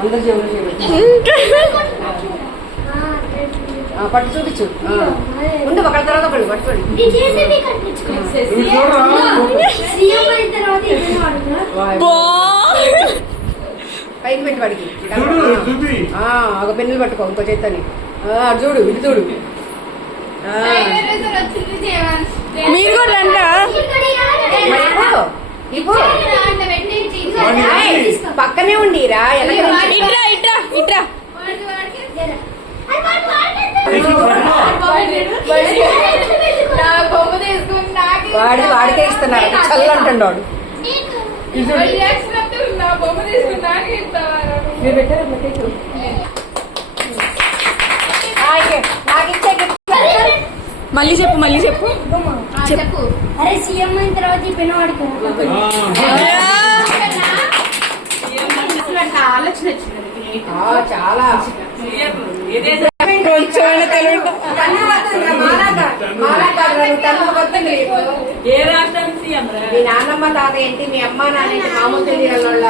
అందరు చెవులు చేపెట్టు. పట్టు చూపించు. ఉండు ఒకళ్ళ తర్వాత ఒకళ్ళు పట్టుకోండి. పైకి పెట్టి వాడికి ఒక పెన్నులు పట్టుకో ఇంకో చేతని. చూడు ఇటు చూడు. మీరు కూడా పక్కనే ఉండిరా. ఇట్రా ఇట్రా ఇట్రా. వాడికే ఇస్తున్నారు. చల్ల అంటుండు వాడు. మళ్ళీ చెప్పు మళ్ళీ చెప్పు. అరే సీఎం అయిన తర్వాత ఈ పెన్ వాడుకో. ఆలోచన చాలా మీ నాన్నమ్మ తాత ఏంటి, మీ అమ్మ నాన్న ఏంటి, మామూలు తెలియని వాళ్ళ